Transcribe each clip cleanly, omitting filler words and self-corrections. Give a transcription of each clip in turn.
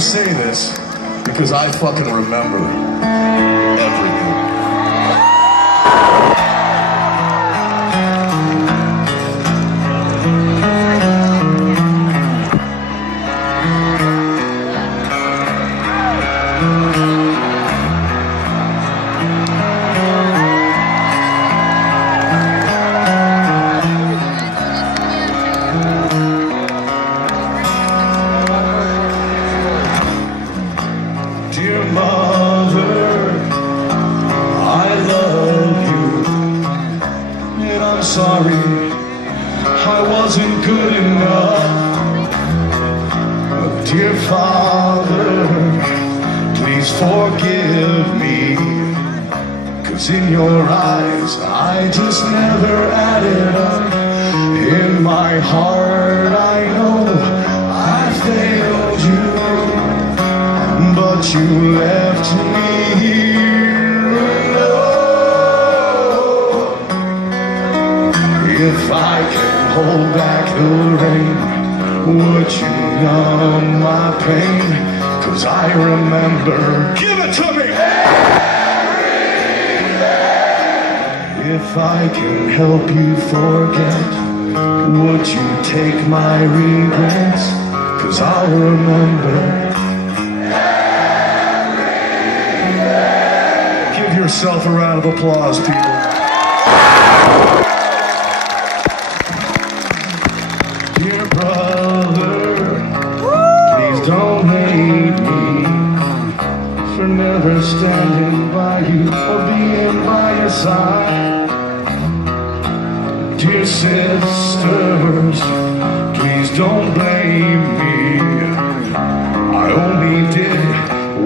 say this because I fucking remember everything. Dear mother, I love you, and I'm sorry I wasn't good enough. Dear father, please forgive me, 'cause in your eyes I just never added up. In my heart I know I failed you, but you left me here alone. If I can hold back the rain, would you numb my pain? 'Cause I remember, give it to me! If I can help you forget, would you take my regrets? 'Cause I'll remember. Give yourself a round of applause, people. Dear brother, please don't hate me for never standing by you or being by your side. Dear sisters, please don't blame me. I only did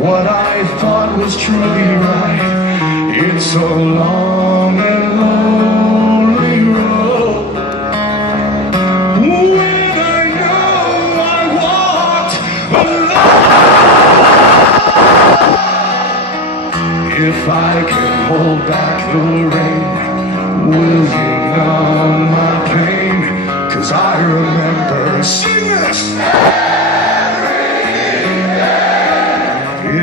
what I thought was truly right. It's a long and lonely road. When I know I walked alone. If I can hold back the rain, will you numb my pain? 'Cause I remember, sing this!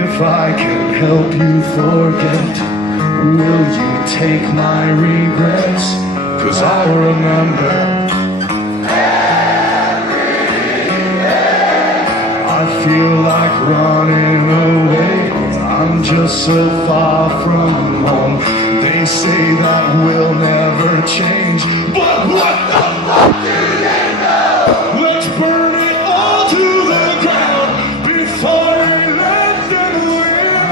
If I can help you forget, will you take my regrets? 'Cause I'll remember. I feel like running away, I'm just so far from home. They say that we'll never change, but what the fuck do they know? Let's burn it all to the ground before we let them win.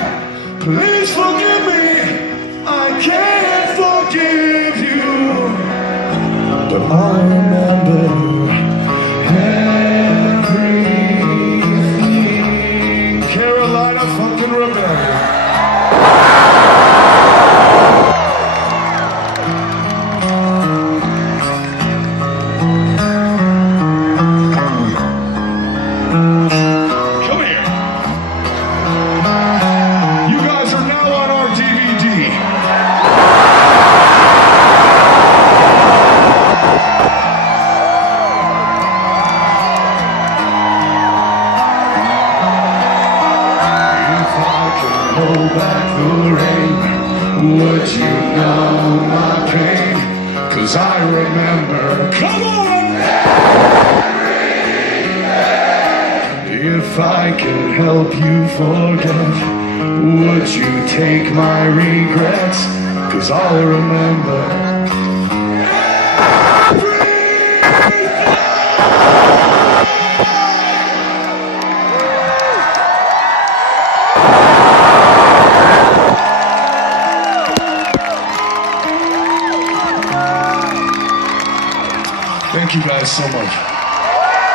Please forgive me, I can't forgive you, but I remember everything. Carolina fucking remember. Hold back the rain, would you numb my pain? 'Cause I remember, come on! If I could help you forget, would you take my regrets? 'Cause I'll remember. Thank you guys so much.